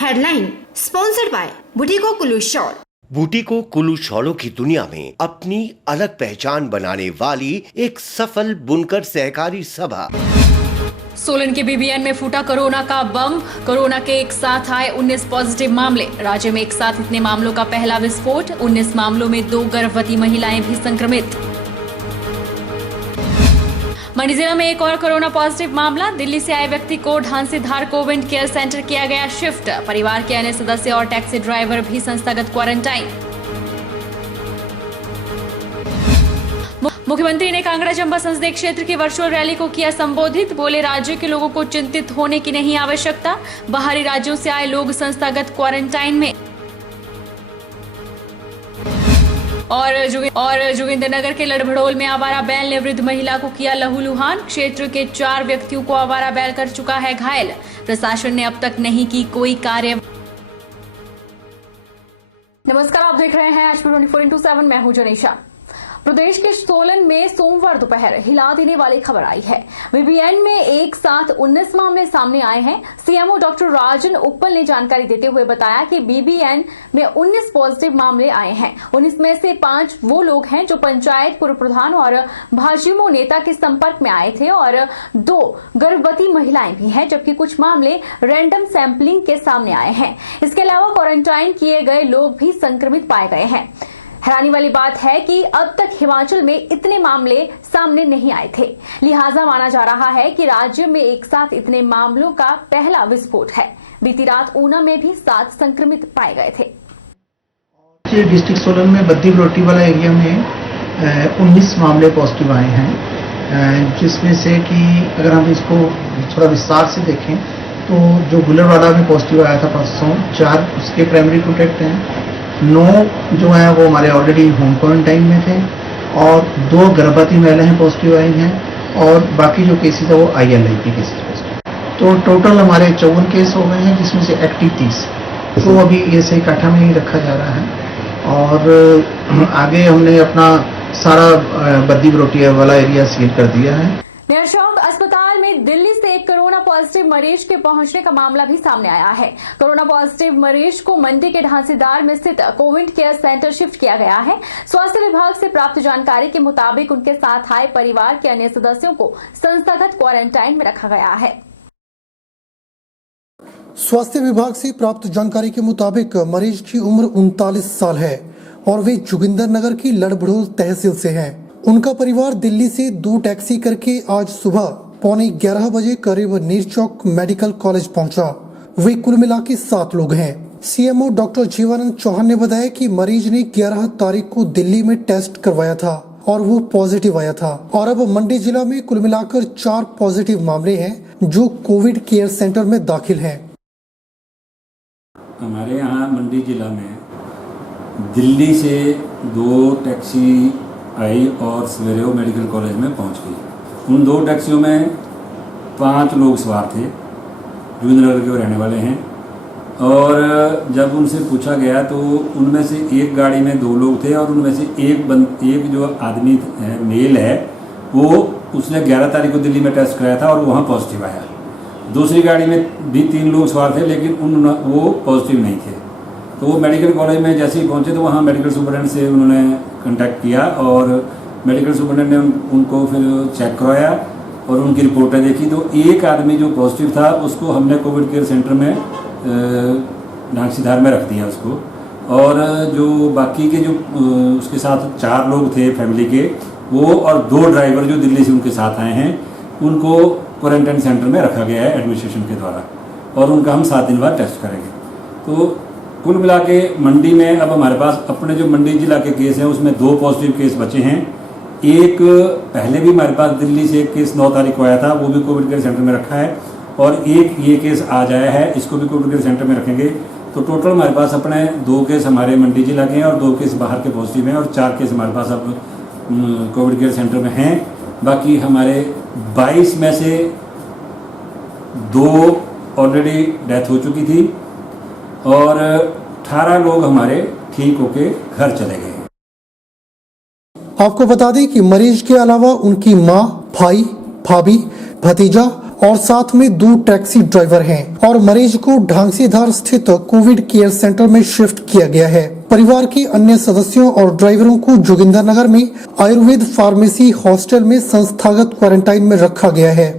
Headline sponsored by Butico Kullu shawl. Butico Kullu शॉलों की दुनिया में अपनी अलग पहचान बनाने वाली एक सफल बुनकर सहकारी सभा। सोलन के बीबीएन में फूटा कोरोना का बम। कोरोना के एक साथ आए 19 पॉजिटिव मामले। राज्य में एक साथ इतने मामलों का पहला विस्फोट। 19 मामलों में 2 गर्भवती महिलाएं भी संक्रमित। मंडी जिला में एक और कोरोना पॉजिटिव मामला। दिल्ली से आए व्यक्ति को ढांसीधार कोविड केयर सेंटर किया गया शिफ्ट। परिवार के अन्य सदस्य और टैक्सी ड्राइवर भी संस्थागत क्वारंटाइन। मुख्यमंत्री ने कांगड़ा चंबा संसदीय क्षेत्र की वर्चुअल रैली को किया संबोधित। बोले, राज्य के लोगों को चिंतित होने की नहीं आवश्यकता। बाहरी राज्यों से आए लोग संस्थागत क्वारंटाइन में। और जोगिंद्रनगर के लड़भड़ोल में आवारा बैल ने वृद्ध महिला को किया लहूलुहान। क्षेत्र के 4 व्यक्तियों को आवारा बैल कर चुका है घायल। प्रशासन ने अब तक नहीं की कोई कार्य। नमस्कार, आप देख रहे हैं आज 24x7। मैं हूं जनीशा। प्रदेश के सोलन में सोमवार दोपहर हिला देने वाली खबर आई है। बीबीएन में एक साथ 19 मामले सामने आए हैं। सीएमओ डॉक्टर राजन उप्पल ने जानकारी देते हुए बताया कि बीबीएन में 19 पॉजिटिव मामले आए हैं। 19 में से 5 वो लोग हैं जो पंचायत पूर्व प्रधान और भाजयुमो नेता के संपर्क में आए थे और 2 गर्भवती महिलाएं भी हैं, जबकि कुछ मामले रैंडम सैंपलिंग के सामने आए हैं। इसके अलावा क्वारंटाइन किए गए लोग भी संक्रमित पाए गए हैं। हैरानी वाली बात है कि अब तक हिमाचल में इतने मामले सामने नहीं आए थे, लिहाजा माना जा रहा है कि राज्य में एक साथ इतने मामलों का पहला विस्फोट है। बीती रात ऊना में भी 7 संक्रमित पाए गए थे। डिस्ट्रिक्ट सोलन में बद्दी बरोटी वाला एरिया में 19 मामले पॉजिटिव आए हैं, जिसमें से कि अगर हम इसको थोड़ा विस्तार से देखें तो जो गुलरवाड़ा में पॉजिटिव आया था परसों, 4 उसके प्राइमरी कॉन्टैक्ट हैं। 9 जो है वो हमारे ऑलरेडी होम क्वारंटाइन में थे और 2 गर्भवती महिलाएं पॉजिटिव आई हैं और बाकी जो केसेस है वो ILI के केसेस। तो टोटल हमारे 54 केस हो गए हैं, जिसमें से एक्टिव 30। तो अभी ऐसे काठा में ही रखा जा रहा है और आगे हमने अपना सारा बद्दी बरोटी वाला एरिया सील कर दिया है। निरशौक अस्पताल में दिल्ली से एक कोरोना पॉजिटिव मरीज के पहुंचने का मामला भी सामने आया है। कोरोना पॉजिटिव मरीज को मंडी के ढांसीधार में स्थित कोविड केयर सेंटर शिफ्ट किया गया है। स्वास्थ्य विभाग से प्राप्त जानकारी के मुताबिक उनके साथ आए परिवार के अन्य सदस्यों को संस्थागत क्वारंटाइन में रखा गया है। स्वास्थ्य विभाग से प्राप्त जानकारी के मुताबिक मरीज की उम्र 39 साल है और वे जोगिंद्रनगर की लड़भड़ोल तहसील से हैं। उनका परिवार दिल्ली से 2 टैक्सी करके आज सुबह 11:15 बजे करीब नीरचौक मेडिकल कॉलेज पहुंचा। वे कुल मिला के 7 लोग हैं। सीएमओ डॉक्टर जीवानंद चौहान ने बताया कि मरीज ने 11 तारीख को दिल्ली में टेस्ट करवाया था और वो पॉजिटिव आया था और अब मंडी जिला में कुल मिलाकर 4 पॉजिटिव मामले हैं जो कोविड केयर सेंटर में दाखिल हैं। हमारे यहाँ मंडी जिला में दिल्ली से 2 टैक्सी आई और सवेरे वो मेडिकल कॉलेज में पहुंच गई। उन 2 टैक्सियों में 5 लोग सवार थे, जोगिंद्रनगर के रहने वाले हैं। और जब उनसे पूछा गया तो उनमें से एक गाड़ी में 2 लोग थे और उनमें से एक जो आदमी है, मेल है, वो उसने 11 तारीख को दिल्ली में टेस्ट कराया था और वहाँ पॉजिटिव आया। दूसरी गाड़ी में भी 3 लोग सवार थे, लेकिन वो पॉजिटिव नहीं थे। तो वो मेडिकल कॉलेज में जैसे ही पहुंचे तो वहाँ मेडिकल सुपरडेंट से उन्होंने कांटेक्ट किया और मेडिकल सुपरडेंट ने उनको फिर चेक करवाया और उनकी रिपोर्टें देखी। तो एक आदमी जो पॉजिटिव था उसको हमने कोविड केयर सेंटर में ढांसीधार में रख दिया उसको। और जो बाकी के जो उसके साथ 4 लोग थे फैमिली के, वो और 2 ड्राइवर जो दिल्ली से उनके साथ आए हैं, उनको क्वारंटाइन सेंटर में रखा गया है एडमिनिस्ट्रेशन के द्वारा और उनका हम 7 दिन बाद टेस्ट करेंगे। तो कुल मिला के मंडी में अब हमारे पास अपने जो मंडी जिला के केस हैं उसमें 2 पॉजिटिव केस बचे हैं। एक पहले भी हमारे पास दिल्ली से एक केस 9 तारीख को आया था, वो भी कोविड केयर सेंटर में रखा है और एक ये केस आज आया है, इसको भी कोविड केयर सेंटर में रखेंगे। तो टोटल हमारे पास अपने 2 केस हमारे मंडी जिला के हैं और 2 केस बाहर के पॉजिटिव हैं और 4 केस हमारे पास अब कोविड केयर सेंटर में हैं। बाकी हमारे 22 में से 2 ऑलरेडी डेथ हो चुकी थी और 18 लोग हमारे ठीक होके घर चले गए। आपको बता दें कि मरीज के अलावा उनकी मां, भाई, भाभी, भतीजा और साथ में 2 टैक्सी ड्राइवर हैं और मरीज को ढांसीधार स्थित कोविड केयर सेंटर में शिफ्ट किया गया है। परिवार के अन्य सदस्यों और ड्राइवरों को जोगिंदरनगर में आयुर्वेद फार्मेसी हॉस्टल में संस्थागत क्वारंटाइन में रखा गया है।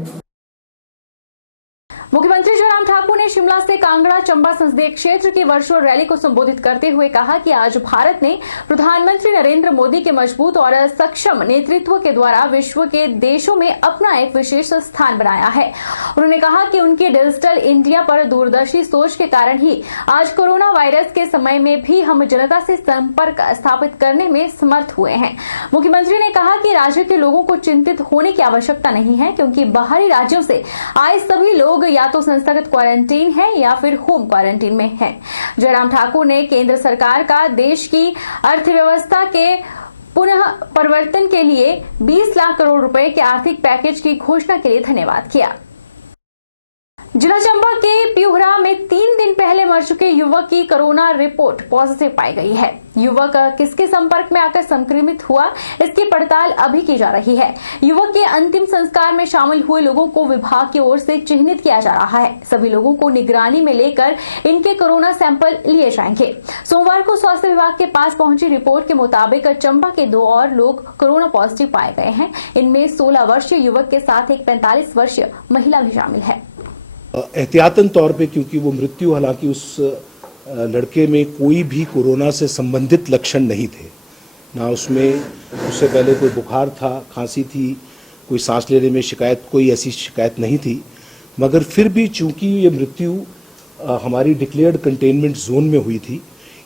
मुख्यमंत्री जयराम ठाकुर ने शिमला से कांगड़ा चंबा संसदीय क्षेत्र की वर्चुअल रैली को संबोधित करते हुए कहा कि आज भारत ने प्रधानमंत्री नरेंद्र मोदी के मजबूत और सक्षम नेतृत्व के द्वारा विश्व के देशों में अपना एक विशेष स्थान बनाया है। उन्होंने कहा कि उनकी डिजिटल इंडिया पर दूरदर्शी सोच के कारण ही आज कोरोना वायरस के समय में भी हम जनता से संपर्क स्थापित करने में समर्थ हुए हैं। मुख्यमंत्री ने कहा कि राज्य के लोगों को चिंतित होने की आवश्यकता नहीं है, क्योंकि बाहरी राज्यों से आए सभी लोग या तो संस्थागत क्वारंटीन है या फिर होम क्वारंटीन में है। जयराम ठाकुर ने केंद्र सरकार का देश की अर्थव्यवस्था के पुनः परिवर्तन के लिए 20 लाख करोड़ रुपए के आर्थिक पैकेज की घोषणा के लिए धन्यवाद किया। जिला चंबा के प्यूहरा में 3 दिन पहले मर चुके युवक की कोरोना रिपोर्ट पॉजिटिव पाई गई है। युवक किसके संपर्क में आकर संक्रमित हुआ, इसकी पड़ताल अभी की जा रही है। युवक के अंतिम संस्कार में शामिल हुए लोगों को विभाग की ओर से चिन्हित किया जा रहा है। सभी लोगों को निगरानी में लेकर इनके कोरोना सैंपल लिए जाएंगे। सोमवार को स्वास्थ्य विभाग के पास पहुंची रिपोर्ट के मुताबिक चंबा के 2 और लोग कोरोना पॉजिटिव पाए गए हैं। इनमें 16 वर्षीय युवक के साथ एक 45 वर्षीय महिला भी शामिल है। एहतियातन तौर पे, क्योंकि वो मृत्यु, हालांकि उस लड़के में कोई भी कोरोना से संबंधित लक्षण नहीं थे, ना उसमें उससे पहले कोई बुखार था, खांसी थी, कोई सांस लेने में शिकायत, कोई ऐसी शिकायत नहीं थी। मगर फिर भी चूंकि ये मृत्यु हमारी डिक्लेयर्ड कंटेनमेंट जोन में हुई थी,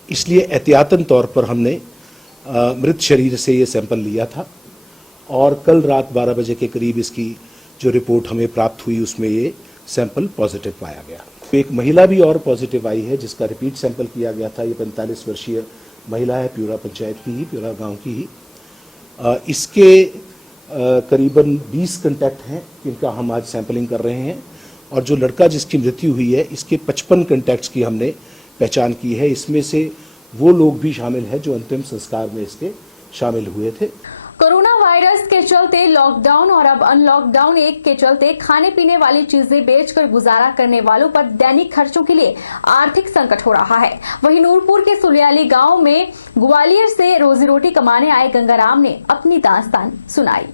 इसलिए एहतियातन तौर पर हमने मृत शरीर से ये सैंपल लिया था और कल रात 12 बजे के करीब इसकी जो रिपोर्ट हमें प्राप्त हुई उसमें ये सैंपल पॉजिटिव पाया गया। एक महिला भी और पॉजिटिव आई है जिसका रिपीट सैंपल किया गया था। ये 45 वर्षीय महिला है, प्यूरा पंचायत की ही, प्यूरा गांव की ही। इसके करीबन 20 कंटैक्ट हैं जिनका हम आज सैंपलिंग कर रहे हैं और जो लड़का जिसकी मृत्यु हुई है इसके 55 कंटैक्ट्स की हमने पहचान की है। इसमें से वो लोग भी शामिल हैं जो अंतिम संस्कार में इसके शामिल हुए थे। कोरोना वायरस के चलते लॉकडाउन और अब अनलॉकडाउन 1 के चलते खाने पीने वाली चीजें बेचकर गुजारा करने वालों पर दैनिक खर्चों के लिए आर्थिक संकट हो रहा है। वहीं नूरपुर के सुलियाली गांव में ग्वालियर से रोजी रोटी कमाने आए गंगाराम ने अपनी दास्तान सुनाई।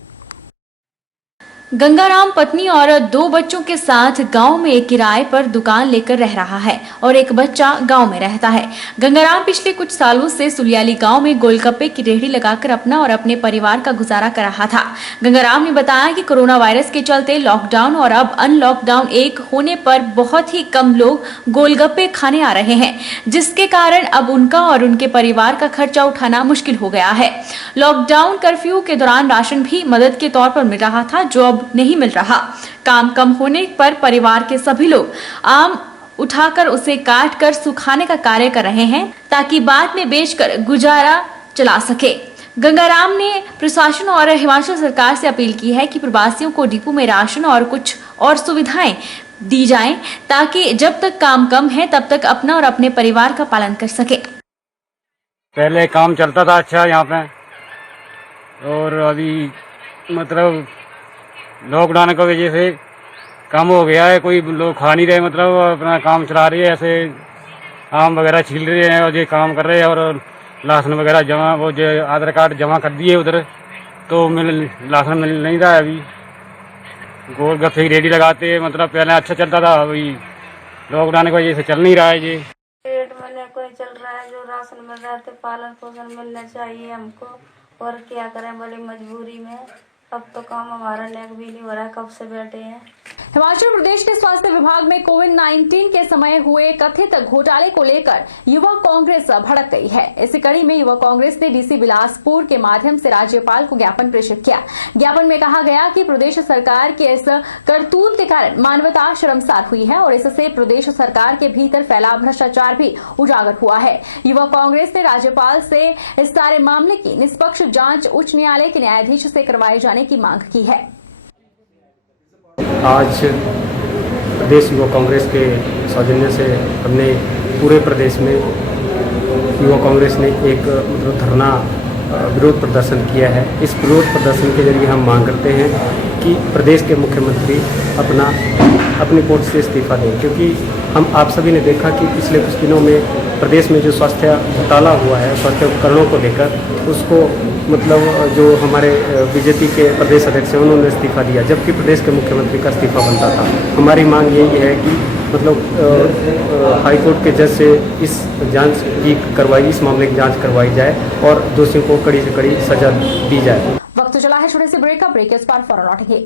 गंगाराम पत्नी और 2 बच्चों के साथ गांव में एक किराए पर दुकान लेकर रह रहा है और एक बच्चा गांव में रहता है। गंगाराम पिछले कुछ सालों से सुलियाली गांव में गोलगप्पे की रेहड़ी लगाकर अपना और अपने परिवार का गुजारा कर रहा था। गंगाराम ने बताया कि कोरोना वायरस के चलते लॉकडाउन और अब अनलॉकडाउन 1 होने पर बहुत ही कम लोग गोलगप्पे खाने आ रहे हैं, जिसके कारण अब उनका और उनके परिवार का खर्चा उठाना मुश्किल हो गया है। लॉकडाउन कर्फ्यू के दौरान राशन भी मदद के तौर पर मिल रहा था, जो अब नहीं मिल रहा। काम कम होने पर परिवार के सभी लोग आम उठाकर उसे काट कर सुखाने का कार्य कर रहे हैं ताकि बाद में बेचकर गुजारा चला सके। गंगाराम ने प्रशासन और हिमाचल सरकार से अपील की है कि प्रवासियों को डिपो में राशन और कुछ और सुविधाएं दी जाएं ताकि जब तक काम कम है तब तक अपना और अपने परिवार का पालन कर सके। पहले काम चलता था अच्छा यहाँ पे, और अभी मतलब लॉकडाउन की वजह से कम हो गया है। कोई लोग खा नहीं रहे, मतलब अपना काम चला रहे हैं, ऐसे आम वगैरह छील रहे हैं और ये काम कर रहे हैं। और लहसुन वगैरह जमा, वो जो आधार कार्ड जमा कर दिए उधर, तो लहसुन मिल नहीं रहा है। अभी गोलगप्पे की रेडी लगाते, मतलब पहले अच्छा चलता था, अभी लॉकडाउन की वजह से चल नहीं रहा है। ये पेट में कोई चल रहा है, जो राशन मिल रहा है पालन पोषण मिलना चाहिए हमको, और क्या करें बड़ी मजबूरी में। अब तो काम हमारा नेक भी नहीं हो रहा है, कब से बैठे हैं। हिमाचल प्रदेश के स्वास्थ्य विभाग में कोविड-19 के समय हुए कथित घोटाले को लेकर युवा कांग्रेस भड़क गई है। इसी कड़ी में युवा कांग्रेस ने डीसी बिलासपुर के माध्यम से राज्यपाल को ज्ञापन प्रेषित किया। ज्ञापन में कहा गया कि प्रदेश सरकार के इस करतूत के कारण मानवता शर्मसार हुई है और इससे प्रदेश सरकार के भीतर फैला भ्रष्टाचार भी उजागर हुआ है। युवा कांग्रेस ने राज्यपाल से इस सारे मामले की निष्पक्ष जाँच उच्च न्यायालय के न्यायाधीश से करवाए जाने की मांग की है। आज प्रदेश युवा कांग्रेस के सौजन्य से हमने पूरे प्रदेश में युवा कांग्रेस ने एक धरना विरोध प्रदर्शन किया है। इस विरोध प्रदर्शन के जरिए हम मांग करते हैं कि प्रदेश के मुख्यमंत्री अपनी पोस्ट से इस्तीफा दें, क्योंकि हम आप सभी ने देखा कि पिछले कुछ दिनों में प्रदेश में जो स्वास्थ्य घोटाला हुआ है स्वास्थ्य उपकरणों को लेकर, उसको मतलब जो हमारे बीजेपी के प्रदेश अध्यक्ष हैं उन्होंने इस्तीफा दिया, जबकि प्रदेश के मुख्यमंत्री का इस्तीफा बनता था। हमारी मांग यही है कि मतलब हाईकोर्ट के जज से इस मामले की जांच करवाई जाए और दोषियों को कड़ी से कड़ी सजा दी जाए। वक्त चला है छोटे से ब्रेक का। ब्रेक के इस पार फौरन लौटेंगे।